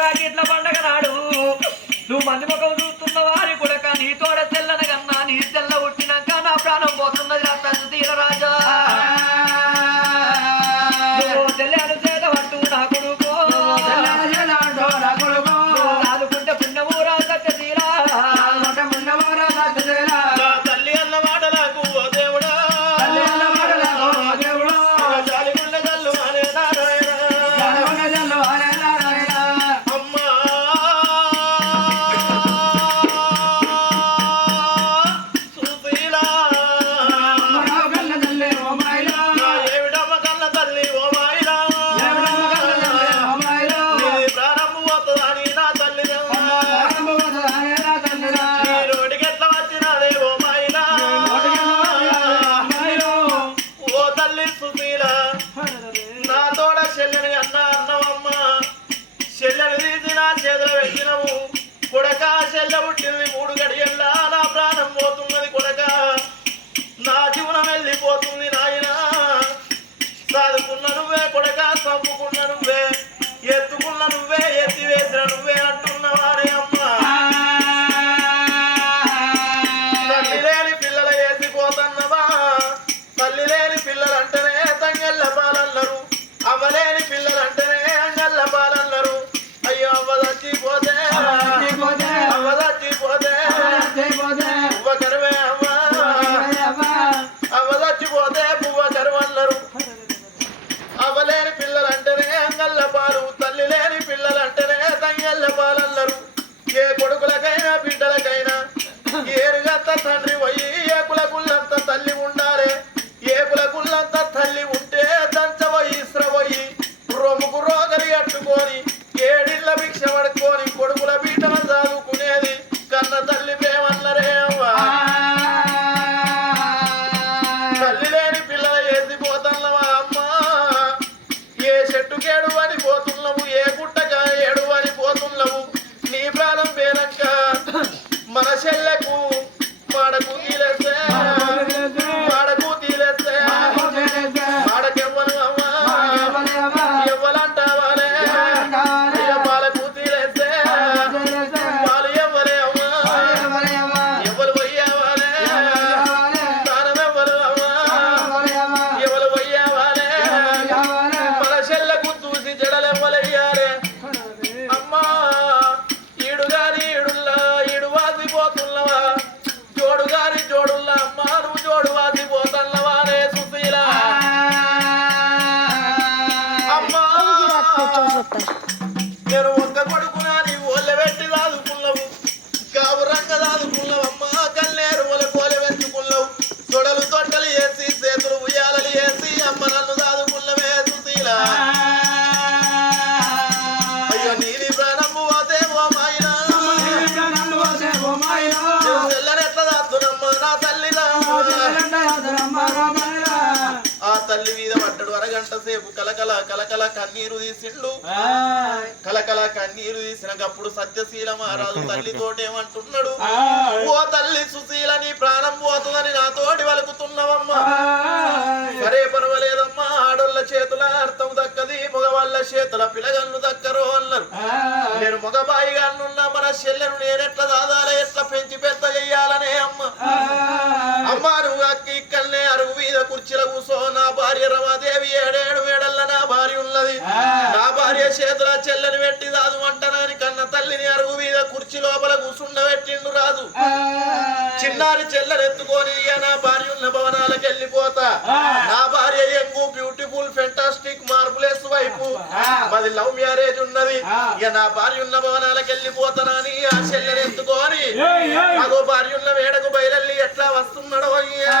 రాకి పండగ నాడు. నువ్వు మంది తల్లి మీద పడ్డాడు. అరగంట సేపు కలకల కలకల కన్నీరు తీసిండు. కలకల కన్నీరు తీసినప్పుడు సత్యశీల మహారాజు తల్లితోటి అంటున్నాడు ఓ తల్లి సుశీల నీ ప్రాణం పోతుందని నాతోటి వలుకుతున్నావమ్మా సరే పర్వాలేదమ్మా. ఆడోళ్ళ చేతుల అర్థం దక్కది మగవాళ్ళ చేతుల పిలగన్ను దక్కరు అన్నారు. నేను మగబాయిగా అన్నున్నా మన చెల్లెను నేనెట్లా దాదాలి? చేతుల చెల్లని పెట్టి రాదు అంటనాని కన్న తల్లిని అరుగు మీద కుర్చీ లోపల కూసుండబెట్టిండు రాదు. చిన్నారి చెల్లెలు ఎత్తుకొని నా భార్య ఉన్న భవనాలకు వెళ్ళిపోతా నా భార్య ఎంగు బ్యూటిఫుల్ ఫెంటాస్టిక్ మార్పులెస్ వైపు మాది లవ్ మ్యారేజ్ ఉన్నది. ఇక నా భార్య ఉన్న భవనాలకు వెళ్ళిపోతానని ఆ చెల్లెని ఎత్తుకొని అదో భార్య ఉన్న వేడకు బయలెళ్ళి ఎట్లా వస్తున్నాడో అయ్యా.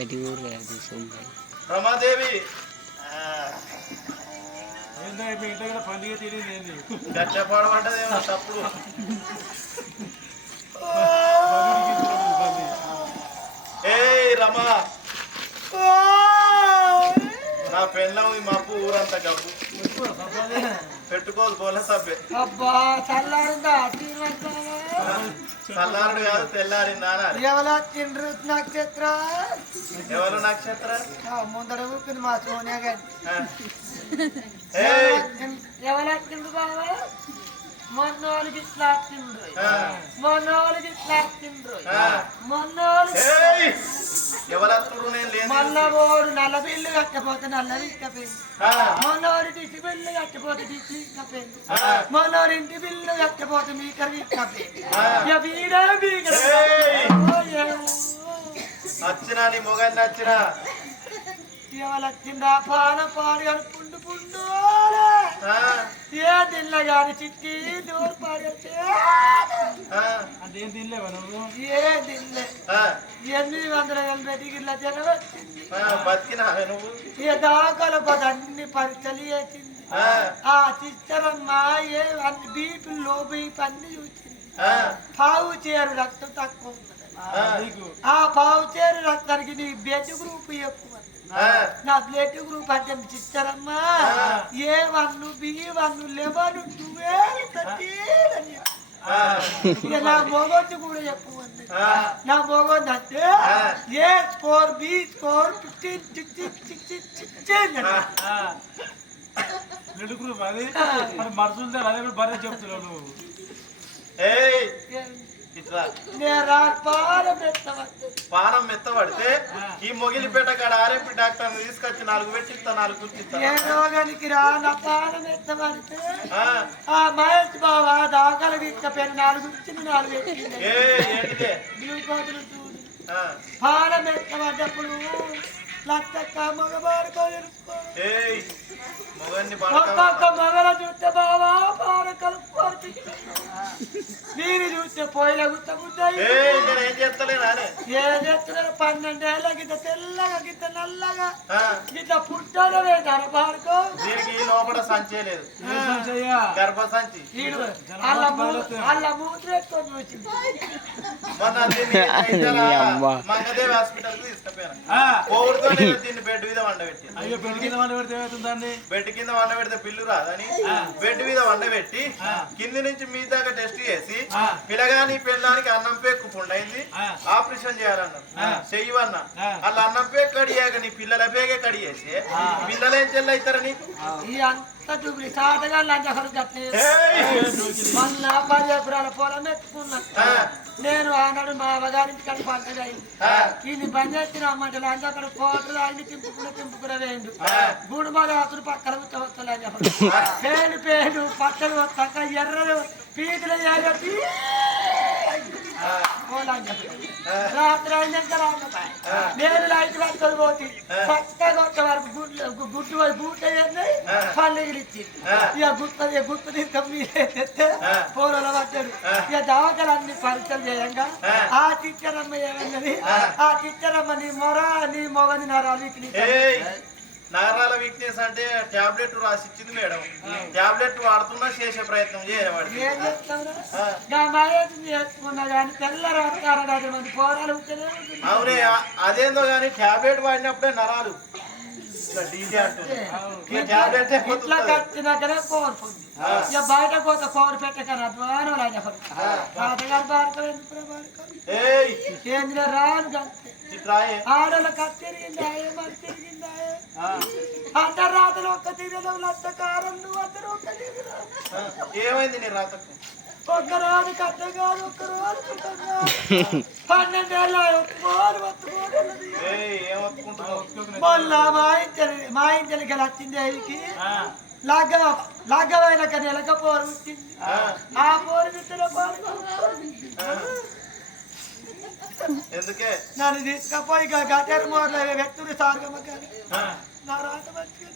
గడ్డి రమాదేవి! పండుగ తప్పుడు. రమా! నా పెళ్ళం ఈ ఊరంతా గబ్బు. పెట్టుకోదు బోల సబ్బే. అబ్బా చల్లారిందా? చల్లారుడు కాదు తెల్లారిందా నక్షత్ర ఎవరు నక్షత్ర ముందర ఊపింది మా సోనియా గారి. తిండ్రు బాబా మొన్నోళ్ళకి ఇట్లా తిండ్రు ఆ. మొన్నోళ్ళకి ఇట్లా తిండ్రు ఆ. మొన్నోళ్ళకి ఏయ్. ఎవరత్తుడు నేను లేదు మొన్న ఓడు నల్ల బిల్లు కట్టపోతే నల్ల ఇక్కపోయింది ఆ. మొన్నోడు ఇంటి బిల్లు కట్టపోతే డిసి ఇక్కపోయింది ఆ. మొన్నోడు ఇంటి బిల్లు కట్టపోతే మీకర్ ఇక్కపోయింది ఆ. ఇక వీడే ఏమో. వచ్చినా నీ మొగాన్ని నచ్చినా? పాన పాడు కానీ పుండు పుండు ఆ. ఏ దిల్ల గాని చిట్టి దూరు ఏం తినలేవా నువ్వు? ఏ దిల్లే ఆ. ఎనిమిది వందల ఎనభై డిగ్రీల జనం వచ్చింది. నువ్వు. ఇక దాఖల పద అన్ని పరీక్షలు చేసింది. ఆ. ఆ సిస్టరమ్మ ఏ అన్ని బీపీ లో బీపీ అన్ని చూసింది. ఆ. పావు చేరు రక్తం తక్కువ ఉన్నది ఆ. నీకు ఆ పావు చేరు రక్తానికి నీ బ్లడ్ గ్రూప్ ఎక్కువ. నా బ్లడ్ గ్రూప్ అంటే చిచ్చరమ్మా A one B one eleven twelve thirteen అని. నా మొగొద్దు కూడా ఆ. నా మొగొద్దు అంటే A score B score fifteen sixteen sixteen sixteen ఆ. బ్లడ్ గ్రూప్ అది. మరి మనుషులు అదే కూడా బరే చెప్తున్నావు నువ్వు. పానం మెత్తబడితే ఈ మొగిలిపేట కాడ ఆర్ఎంపీ డాక్టర్ తీసుకొచ్చి నాలుగు పెట్టిస్తా నాలుగు కూర్చిస్తా ఏ రోగానికి రా నా పానం ఎత్తబడితే ఆ. ఆ మహేష్ బాబా ఒక్కొక్క మగల చూస్తే బావా పార కలుపుకోవచ్చు నేను చూస్తే పోయిన గుర్తకుంటాయి ఏం చేస్తున్నారు పన్నెండేళ్ళ గిట్ట తెల్లగా గిట్ట నల్లగా. ఆ. గిట్ట పుట్టాలవే ధరపాడుకో దీనికి లోపల సంచే లేదు. గర్భ సంచి అల్ల చూసింది. మంగదేవి హాస్పిటల్ తీసుకుపోయాను. దీన్ని బెడ్ మీద వండబెట్టి అయ్యో ఏమవుతుందండి బెడ్ కింద వండబెడితే పిల్లు రాదని బెడ్ మీద వండబెట్టి కింది నుంచి మీ దాకా టెస్ట్ చేసి ఆ. పిల్లగాని పెళ్ళానికి అన్నం పేక్కు పుండైంది. ఆపరేషన్ చేయాలన్నారు చెయ్యవన్న. అలా అన్నం పేక్ కడియాక నీ పిల్లల పేగే కడిగేసి పిల్లలేం చెల్లి అవుతారు నీకు? సాటగా! మళ్ళా పొలం ఎత్తుకున్నా. ఆ. నేను ఆనాడు మా అవగారికి కడి పంటగ అయింది. ఇది బంద్ చేసిన అమ్మంటే లంచ అక్కడ కోటలు అన్ని తింపుకున్న తింపుకున్న వేయండు. గూడు మీద అతను పక్కన కూర్చోవచ్చు పేను పేను పక్కన వస్తాక ఎర్రలు పీకులు ఎగటి రాత్రి అయినాక రాకపోయి నేను లైట్ పట్టుకొని పోతే పక్కగా వచ్చే వరకు గుడ్లు గుడ్డు పోయి బూట్ అయ్యాయి పళ్ళు ఎగిరిచ్చి ఇక గుర్తు గుర్తు తీసుకొని పూలలో పట్టాడు ఇక దవాఖలు అన్ని పరీక్షలు చేయంగా. ఆ. టీచర్ అమ్మ ఏమన్నది? ఆ. టీచర్ అమ్మ నీ మొర నీ మొగని నీ ఏయ్! నగరాల వీక్నెస్ అంటే టాబ్లెట్ రాసి ఇచ్చింది మేడం టాబ్లెట్ వాడుతున్నా చేసే ప్రయత్నం కానీ ఉంటుంది. అవునే అదేందో గానీ టాబ్లెట్ వాడినప్పుడే నరాలు. ఇట్లా కట్టినాకనే కోరుకుంది ఇక బయట పోతే కోరు పెట్టకరా ద్వారం రాజఫరు తాతగారు ఏయ్! ఏంద్ర రాను ఇట్రాయే ఆడల కత్తిరిగిందా ఏమని తిరిగిందా? అందరు రాత్రి ఒక్క తిరగడం లక్ష కారం నువ్వు అందరూ ఒక్క తిరగడం ఆ, ఏమైంది నీ రాతకు? ఒక్క రోజు కట్ట కాదు ఒక్క రోజు పుట్టం కాదు పన్నెండేళ్ళ మొన్న మా ఇంటి మా ఇంటికి వచ్చింది దేవికి లగ్గ లగ్గమైన నెలక పోరు వచ్చింది ఆ, పోరు విత్తన పాలు ఎందుకే? నన్ను తీసుకపోయి గటర్ మోర్ల వ్యక్తులు సార్గమ్మ కానీ నా రాత మంచిగా